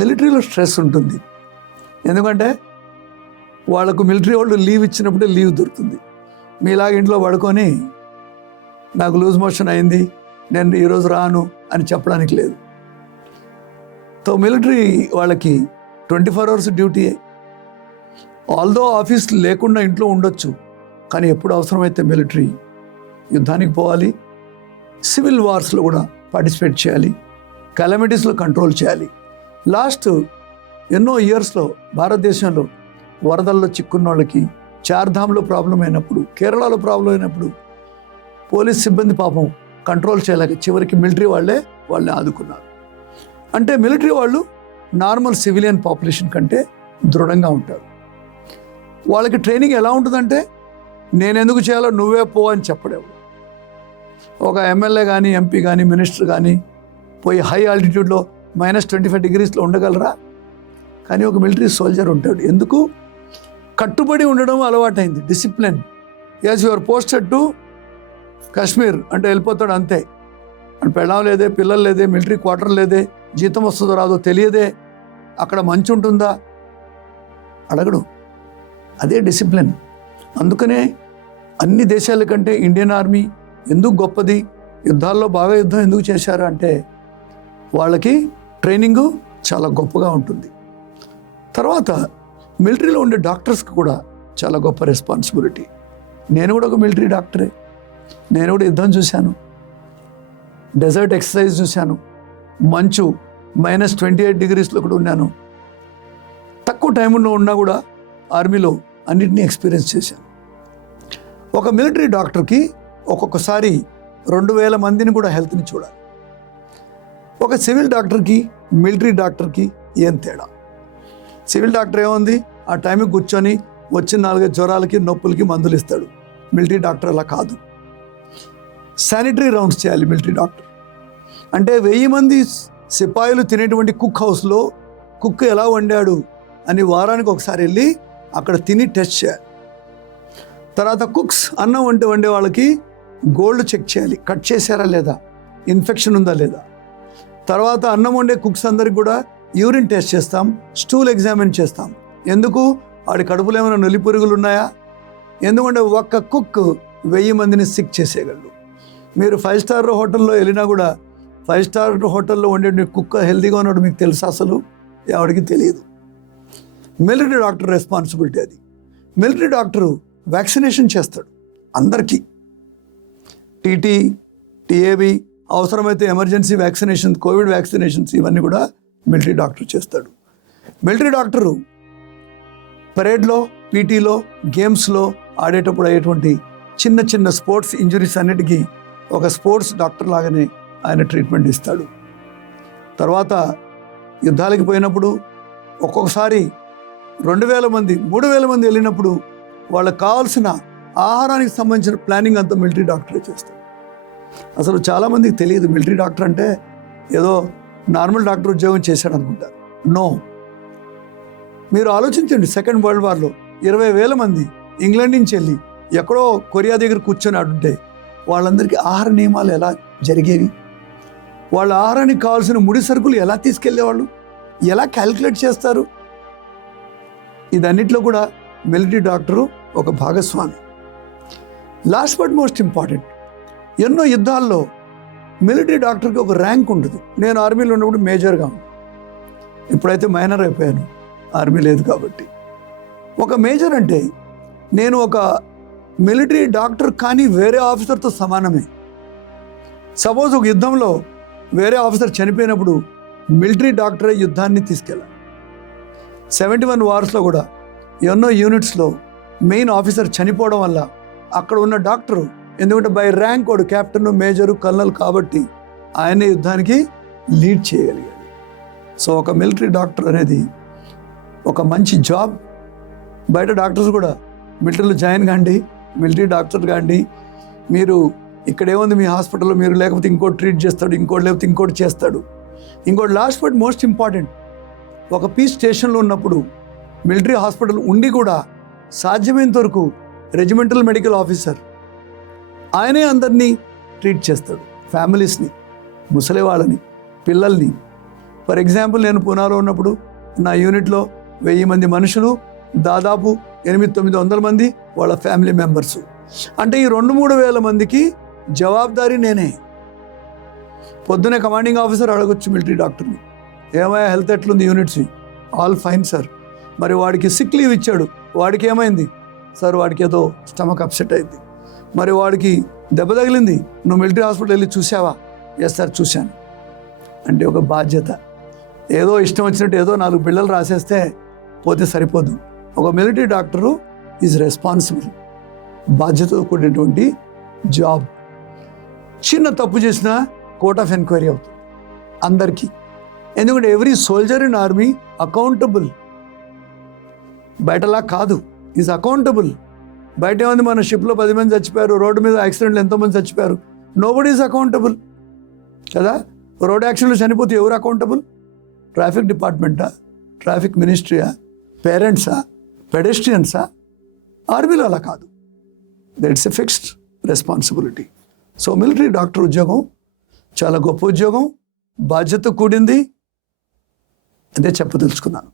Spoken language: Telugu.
మిలిటరీలో స్ట్రెస్ ఉంటుంది. ఎందుకంటే వాళ్ళకు మిలిటరీ వాళ్ళు లీవ్ ఇచ్చినప్పుడే లీవ్ దొరుకుతుంది. మీలాగా ఇంట్లో పడుకొని నాకు లూజ్ మోషన్ అయింది, నేను ఈరోజు రాను అని చెప్పడానికి లేదు. సో మిలిటరీ వాళ్ళకి 24 hours డ్యూటీయే. ఆల్దో ఆఫీస్ లేకుండా ఇంట్లో ఉండొచ్చు, కానీ ఎప్పుడు అవసరమైతే మిలిటరీ యుద్ధానికి పోవాలి. సివిల్ వార్స్లో కూడా పార్టిసిపేట్ చేయాలి, కెలమిటీస్లో కంట్రోల్ చేయాలి. లాస్ట్ ఎన్నో ఇయర్స్లో భారతదేశంలో వరదల్లో చిక్కున్న వాళ్ళకి, చార్ధామ్లో ప్రాబ్లం అయినప్పుడు, కేరళలో ప్రాబ్లం అయినప్పుడు పోలీస్ సిబ్బంది పాపం కంట్రోల్ చేయలేక చివరికి మిలిటరీ వాళ్ళని ఆదుకున్నారు. అంటే మిలిటరీ వాళ్ళు నార్మల్ సివిలియన్ పాపులేషన్ కంటే దృఢంగా ఉంటారు. వాళ్ళకి ట్రైనింగ్ ఎలా ఉంటుందంటే, నేను ఎందుకు చేయాలో నువ్వే పో అని చెప్పడేవు. ఒక ఎమ్మెల్యే కానీ, ఎంపీ కానీ, మినిస్టర్ కానీ పోయి హై ఆల్టిట్యూడ్లో -25 degreesలో ఉండగలరా? కానీ ఒక మిలిటరీ సోల్జర్ ఉంటాడు. ఎందుకు? కట్టుబడి ఉండడం అలవాటైంది, discipline. As your posted to Kashmir అంటే వెళ్ళిపోతాడు అంతే. అని పెళ్ళం లేదే, పిల్లలు లేదే, మిలిటరీ క్వార్టర్ లేదే, జీతం వస్తుందో రాదో తెలియదే, అక్కడ మంచి ఉంటుందా అడగడు. అదే డిసిప్లిన్. అందుకనే అన్ని దేశాల కంటే ఇండియన్ ఆర్మీ ఎందుకు గొప్పది, యుద్ధాల్లో బాగా యుద్ధం ఎందుకు చేశారు అంటే వాళ్ళకి ట్రైనింగు చాలా గొప్పగా ఉంటుంది. తర్వాత మిలిటరీలో ఉండే డాక్టర్స్కి కూడా చాలా గొప్ప రెస్పాన్సిబిలిటీ. నేను కూడా ఒక మిలిటరీ డాక్టరే. నేను కూడా యుద్ధం చూశాను, డెజర్ట్ ఎక్సర్సైజ్ చూశాను, మంచు -28 degreesలో కూడా ఉన్నాను. తక్కువ టైంలో ఉన్నా కూడా ఆర్మీలో అన్నిటినీ ఎక్స్పీరియన్స్ చేశాను. ఒక మిలిటరీ డాక్టర్కి ఒక్కొక్కసారి 2000 మందిని కూడా హెల్త్ని చూడాలి. ఒక సివిల్ డాక్టర్కి మిలిటరీ డాక్టర్కి ఏం తేడా? సివిల్ డాక్టర్ ఏముంది, ఆ టైంకి కూర్చొని వచ్చిన 4 జ్వరాలకి నొప్పులకి మందులు ఇస్తాడు. మిలిటరీ డాక్టర్ అలా కాదు. శానిటరీ రౌండ్స్ చేయాలి మిలిటరీ డాక్టర్. అంటే 1000 మంది సిపాయిలు తినేటువంటి కుక్ హౌస్లో కుక్ ఎలా వండాడు అని వారానికి ఒకసారి వెళ్ళి అక్కడ తిని టెస్ట్ చేయాలి. తర్వాత కుక్స్ అన్నం వండే వాళ్ళకి గోల్డ్ చెక్ చేయాలి, కట్ చేశారా లేదా, ఇన్ఫెక్షన్ ఉందా లేదా. తర్వాత అన్నం వండే కుక్స్ అందరికి కూడా యూరిన్ టెస్ట్ చేస్తాం, స్టూల్ ఎగ్జామిన్ చేస్తాం. ఎందుకు? వాడి కడుపులో ఏమైనా నొలి పురుగులు ఉన్నాయా? ఎందుకంటే ఒక్క కుక్ 1000 మందిని సిక్ చేసేయగలడు. మీరు 5 star హోటల్లో వెళ్ళినా కూడా 5 star హోటల్లో వండే కుక్క హెల్తీగా ఉన్నాడు మీకు తెలుసా? అసలు ఎవరికి తెలియదు. మిలిటరీ డాక్టర్ రెస్పాన్సిబిలిటీ అది. మిలిటరీ డాక్టరు వ్యాక్సినేషన్ చేస్తాడు అందరికీ. టీటీ, టీఏబీ, అవసరమైతే ఎమర్జెన్సీ వ్యాక్సినేషన్, కోవిడ్ వ్యాక్సినేషన్స్ ఇవన్నీ కూడా మిలిటరీ డాక్టర్ చేస్తాడు. మిలిటరీ డాక్టరు పరేడ్లో, పీటీలో, గేమ్స్లో ఆడేటప్పుడు అయ్యేటువంటి చిన్న చిన్న స్పోర్ట్స్ ఇంజురీస్ అన్నిటికీ ఒక స్పోర్ట్స్ డాక్టర్ లాగానే ఆయన ట్రీట్మెంట్ ఇస్తాడు. తర్వాత యుద్ధాలకు పోయినప్పుడు ఒక్కొక్కసారి 2000 మంది 3000 మంది వెళ్ళినప్పుడు వాళ్ళకి కావాల్సిన ఆహారానికి సంబంధించిన ప్లానింగ్ అంతా మిలిటరీ డాక్టరే చేస్తాడు. అసలు చాలామందికి తెలియదు మిలిటరీ డాక్టర్ అంటే ఏదో నార్మల్ డాక్టర్ ఉద్యోగం చేశాడు అనుకుంటారు. నో. మీరు ఆలోచించండి, సెకండ్ వరల్డ్ వార్లో 20,000 మంది ఇంగ్లాండ్ నుంచి వెళ్ళి ఎక్కడో కొరియా దగ్గర కూర్చొని ఆడుంటే వాళ్ళందరికీ ఆహార నియమాలు ఎలా జరిగేవి, వాళ్ళ ఆహారానికి కావాల్సిన ముడి సరుకులు ఎలా తీసుకెళ్లేవాళ్ళు, ఎలా క్యాలిక్యులేట్ చేస్తారు, ఇదన్నిట్లో కూడా మిలిటరీ డాక్టరు ఒక భాగస్వామి. లాస్ట్ బట్ మోస్ట్ ఇంపార్టెంట్, ఎన్నో యుద్ధాల్లో మిలిటరీ డాక్టర్కి ఒక ర్యాంక్ ఉంటుంది. నేను ఆర్మీలో ఉన్నప్పుడు మేజర్గా ఉంది, ఇప్పుడైతే మైనర్ అయిపోయాను, ఆర్మీ లేదు కాబట్టి. ఒక మేజర్ అంటే నేను ఒక మిలిటరీ డాక్టర్ కానీ వేరే ఆఫీసర్తో సమానమే. సపోజ్ ఒక యుద్ధంలో వేరే ఆఫీసర్ చనిపోయినప్పుడు మిలిటరీ డాక్టరే యుద్ధాన్ని తీసుకెళ్ళాలి. 71 వార్స్లో కూడా ఎన్నో యూనిట్స్లో మెయిన్ ఆఫీసర్ చనిపోవడం వల్ల అక్కడ ఉన్న డాక్టరు, ఎందుకంటే బై ర్యాంక్ వాడు కెప్టెన్, మేజరు, కల్నల్ కాబట్టి ఆయనే యుద్ధానికి లీడ్ చేయగలిగాడు. సో ఒక మిలిటరీ డాక్టర్ అనేది ఒక మంచి జాబ్. బయట డాక్టర్స్ కూడా మిలిటరీలో జాయిన్ కాండి, మిలిటరీ డాక్టర్ కాండి. మీరు ఇక్కడ ఏముంది మీ హాస్పిటల్లో, మీరు లేకపోతే ఇంకోటి ట్రీట్ చేస్తాడు, ఇంకోటి లేకపోతే ఇంకోటి చేస్తాడు. ఇంకోటి లాస్ట్ బట్ మోస్ట్ ఇంపార్టెంట్, ఒక పీస్ స్టేషన్లో ఉన్నప్పుడు మిలిటరీ హాస్పిటల్ ఉండి కూడా సాధ్యమైనంత వరకు రెజిమెంటల్ మెడికల్ ఆఫీసర్ ఆయనే అందరినీ ట్రీట్ చేస్తాడు. ఫ్యామిలీస్ని, ముసలి వాళ్ళని, పిల్లల్ని. ఫర్ ఎగ్జాంపుల్ నేను పూనాలో ఉన్నప్పుడు నా యూనిట్లో 1000 మంది మనుషులు, దాదాపు 800-900 మంది వాళ్ళ ఫ్యామిలీ మెంబర్స్. అంటే ఈ 2-3 వేల మందికి జవాబుదారీ నేనే. పొద్దునే కమాండింగ్ ఆఫీసర్ అడగొచ్చు మిలిటరీ డాక్టర్ని, ఏమయ్యా హెల్త్ ఎట్లుంది యూనిట్స్? All fine sir. మరి వాడికి సిక్ లీవ్ ఇచ్చాడు, వాడికి ఏమైంది సార్? వాడికి ఏదో స్టమక్ అప్సెట్ అయింది. మరి వాడికి దెబ్బ తగిలింది, నువ్వు మిలిటరీ హాస్పిటల్ వెళ్ళి చూసావా? ఎస్ సార్ చూశాను. అంటే ఒక బాధ్యత. ఏదో ఇష్టం వచ్చినట్టు ఏదో 4 బిళ్ళలు రాసేస్తే పోతే సరిపోదు. ఒక మిలిటరీ డాక్టరు ఈజ్ రెస్పాన్సిబుల్, బాధ్యతతో కూడినటువంటి జాబ్. చిన్న తప్పు చేసినా కోర్ట్ ఆఫ్ ఎంక్వైరీ అవుతుంది అందరికీ. ఎందుకంటే every soldier in army accountable. బయటలా కాదు, ఈజ్ అకౌంటబుల్. బయట ఏముంది, మన షిప్లో 10 మంది చచ్చిపోయారు, రోడ్డు మీద యాక్సిడెంట్లు ఎంతోమంది చచ్చిపోయారు, నోబడీ ఈజ్ అకౌంటబుల్ కదా. రోడ్ యాక్సిడెంట్లు చనిపోతే ఎవరు అకౌంటబుల్? ట్రాఫిక్ డిపార్ట్మెంటా, ట్రాఫిక్ మినిస్ట్రీయా, పేరెంట్సా, పెడెస్ట్రియన్సా? ఆర్మీలో అలా కాదు. That's a fixed responsibility. So military doctor ఉద్యోగం చాలా గొప్ప ఉద్యోగం, బాధ్యత కూడింది. అదే చెప్పదలుచుకున్నాను.